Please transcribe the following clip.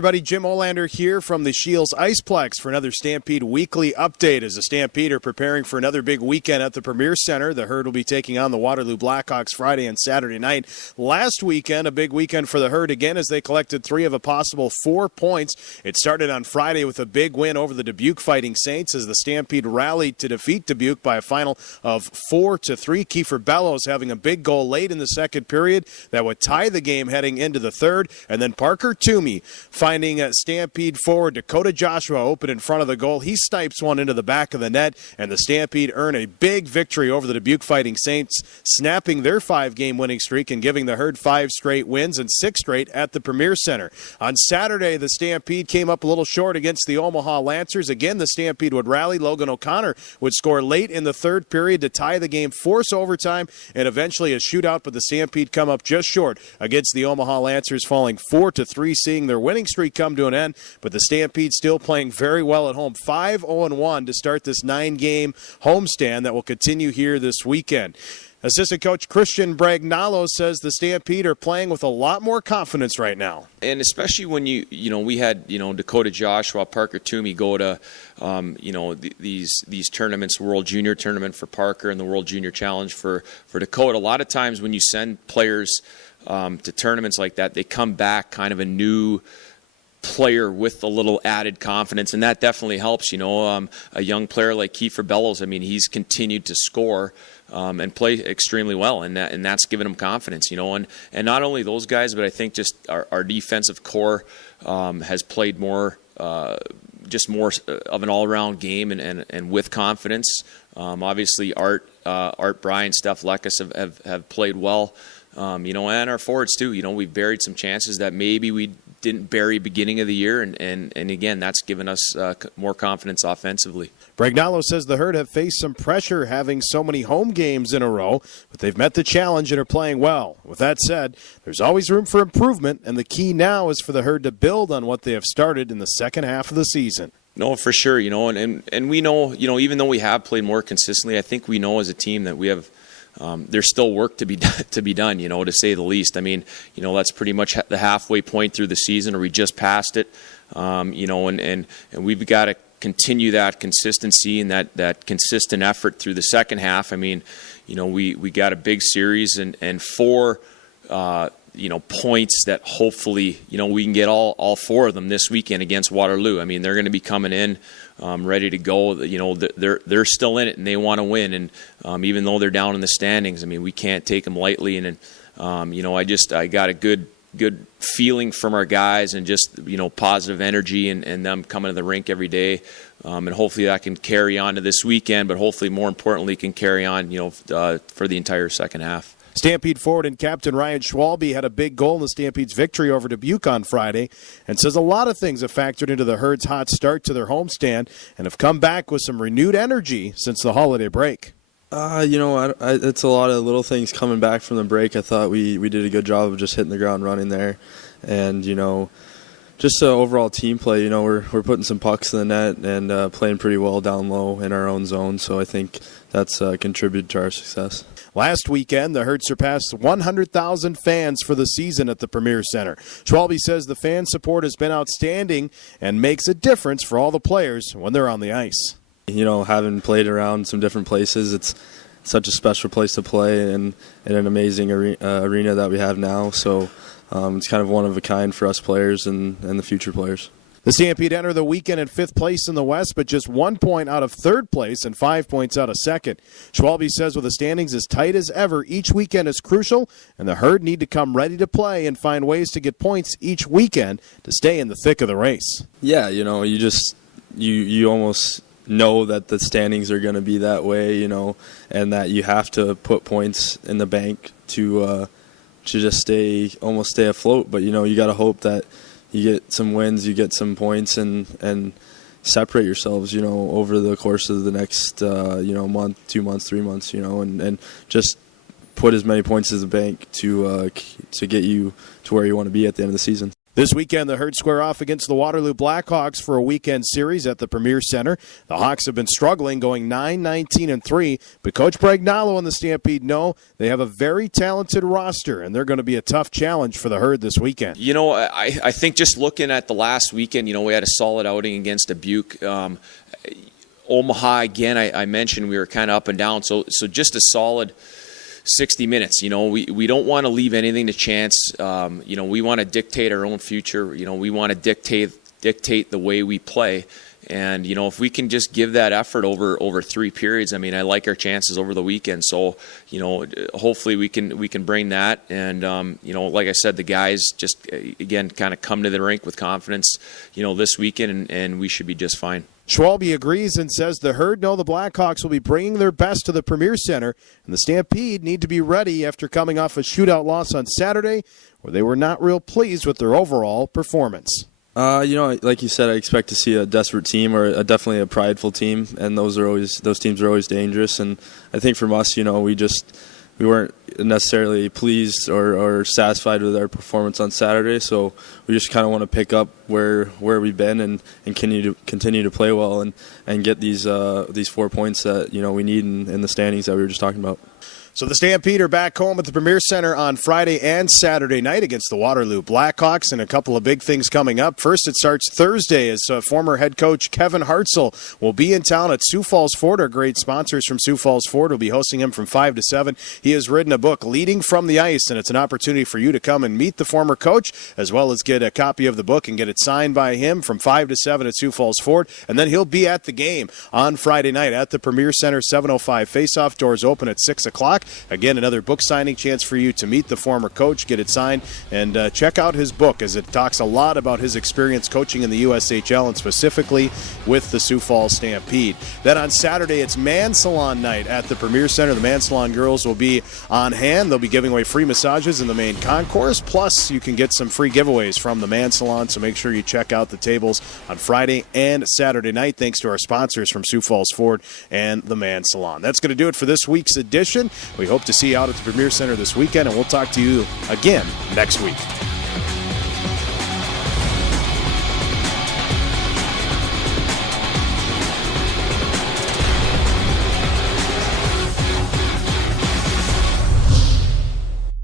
everybody, Jim Olander here from the Shields Iceplex for another Stampede Weekly Update. As the Stampede are preparing for another big weekend at the Premier Center, the Herd will be taking on the Waterloo BlackHawks Friday and Saturday night. Last weekend, a big weekend for the Herd again as they collected 3 of a possible 4 points. It started on Friday with a big win over the Dubuque Fighting Saints as the Stampede rallied to defeat Dubuque by a final of 4-3. Kiefer Bellows having a big goal late in the second period that would tie the game heading into the third, and then Parker Toomey finding Stampede forward Dakota Joshua open in front of the goal. He snipes one into the back of the net, and the Stampede earn a big victory over the Dubuque Fighting Saints, snapping their 5-game winning streak and giving the Herd 5 straight wins and 6 straight at the Premier Center. On Saturday, the Stampede came up a little short against the Omaha Lancers. Again, the Stampede would rally. Logan O'Connor would score late in the third period to tie the game, force overtime, and eventually a shootout, but the Stampede come up just short against the Omaha Lancers, falling 4-3, seeing their winning streak come to an end, but the Stampede still playing very well at home. 5-0-1 to start this 9-game homestand that will continue here this weekend. Assistant coach Christian Bragnalo says the Stampede are playing with a lot more confidence right now. And especially when we had Dakota Joshua, Parker Toomey go to these tournaments, World Junior Tournament for Parker and the World Junior Challenge for Dakota. A lot of times when you send players to tournaments like that, they come back kind of a new player with a little added confidence, and that definitely helps. A young player like Kiefer Bellows, he's continued to score and play extremely well, and that's given him confidence. And not only those guys, but I think just our defensive core has played more of an all-around game and with confidence. Obviously, Art Bryan, Steph Lekas have played well. And our forwards too. We've buried some chances that maybe we didn't bury beginning of the year, and again, that's given us more confidence offensively. Bragnalo says the Herd have faced some pressure having so many home games in a row, but they've met the challenge and are playing well. With that said, there's always room for improvement, and the key now is for the Herd to build on what they have started in the second half of the season. No, for sure, and we know, even though we have played more consistently, I think we know as a team that we have there's still work to be done, to say the least. That's pretty much the halfway point through the season, or we just passed it, and we've got to continue that consistency and that consistent effort through the second half. We got a big series and 4 points that hopefully, we can get all 4 of them this weekend against Waterloo. They're going to be coming in ready to go. They're still in it and they want to win. And even though they're down in the standings, we can't take them lightly. And I got a good feeling from our guys and just, positive energy and them coming to the rink every day. And hopefully that can carry on to this weekend, but hopefully more importantly can carry on, for the entire second half. Stampede forward and captain Ryan Schwalbe had a big goal in the Stampede's victory over Dubuque on Friday and says a lot of things have factored into the Herd's hot start to their homestand and have come back with some renewed energy since the holiday break. It's a lot of little things coming back from the break. I thought we did a good job of just hitting the ground running there. And, just overall team play, we're putting some pucks in the net and playing pretty well down low in our own zone. So I think that's contributed to our success. Last weekend, the Herd surpassed 100,000 fans for the season at the Premier Center. Schwalbe says the fan support has been outstanding and makes a difference for all the players when they're on the ice. Having played around some different places, it's such a special place to play and an amazing arena that we have now. So it's kind of one of a kind for us players and the future players. The Stampede enter the weekend in 5th place in the West, but just 1 point out of 3rd place and 5 points out of 2nd. Schwalbe says with the standings as tight as ever, each weekend is crucial, and the Herd need to come ready to play and find ways to get points each weekend to stay in the thick of the race. Yeah, you almost know that the standings are going to be that way, and that you have to put points in the bank to just stay afloat. But, you got to hope that you get some wins, you get some points, and separate yourselves, over the course of the next, month, 2 months, 3 months, and just put as many points as the bank to get you to where you want to be at the end of the season. This weekend, the Herd square off against the Waterloo BlackHawks for a weekend series at the Premier Center. The Hawks have been struggling, going 9-19-3, but Coach Bragnalo and the Stampede know they have a very talented roster, and they're going to be a tough challenge for the Herd this weekend. You know, I think just looking at the last weekend, you know, we had a solid outing against Dubuque. Omaha, again, I mentioned we were kind of up and down, so just a solid 60 minutes. You know, we don't want to leave anything to chance. You know, we want to dictate our own future. You know, we want to dictate the way we play. And, you know, if we can just give that effort over 3 periods, I mean, I like our chances over the weekend. So, you know, hopefully we can bring that. And, you know, like I said, the guys just, again, kind of come to the rink with confidence, you know, this weekend, and we should be just fine. Schwalbe agrees and says the Herd know the Blackhawks will be bringing their best to the Premier Center, and the Stampede need to be ready after coming off a shootout loss on Saturday where they were not real pleased with their overall performance. You know, like you said, I expect to see a desperate team or definitely a prideful team, and those teams are always dangerous. And I think from us, you know, we weren't necessarily pleased or satisfied with our performance on Saturday, so we just kind of want to pick up where we've been and continue to play well and get these 4 points that, you know, we need in the standings that we were just talking about. So the Stampede are back home at the Premier Center on Friday and Saturday night against the Waterloo BlackHawks, and a couple of big things coming up. First, it starts Thursday as former head coach Kevin Hartzell will be in town at Sioux Falls Ford. Our great sponsors from Sioux Falls Ford will be hosting him from 5 to 7. He has written a book, Leading from the Ice, and it's an opportunity for you to come and meet the former coach as well as get a copy of the book and get it signed by him from 5 to 7 at Sioux Falls Ford. And then he'll be at the game on Friday night at the Premier Center, 7:05 face-off. Doors open at 6 o'clock. Again, another book signing chance for you to meet the former coach, get it signed, and check out his book as it talks a lot about his experience coaching in the USHL and specifically with the Sioux Falls Stampede. Then on Saturday, it's Man Salon night at the Premier Center. The Man Salon girls will be on hand. They'll be giving away free massages in the main concourse, plus you can get some free giveaways from the Man Salon, so make sure you check out the tables on Friday and Saturday night, thanks to our sponsors from Sioux Falls Ford and the Man Salon. That's going to do it for this week's edition. We hope to see you out at the Premier Center this weekend, and we'll talk to you again next week.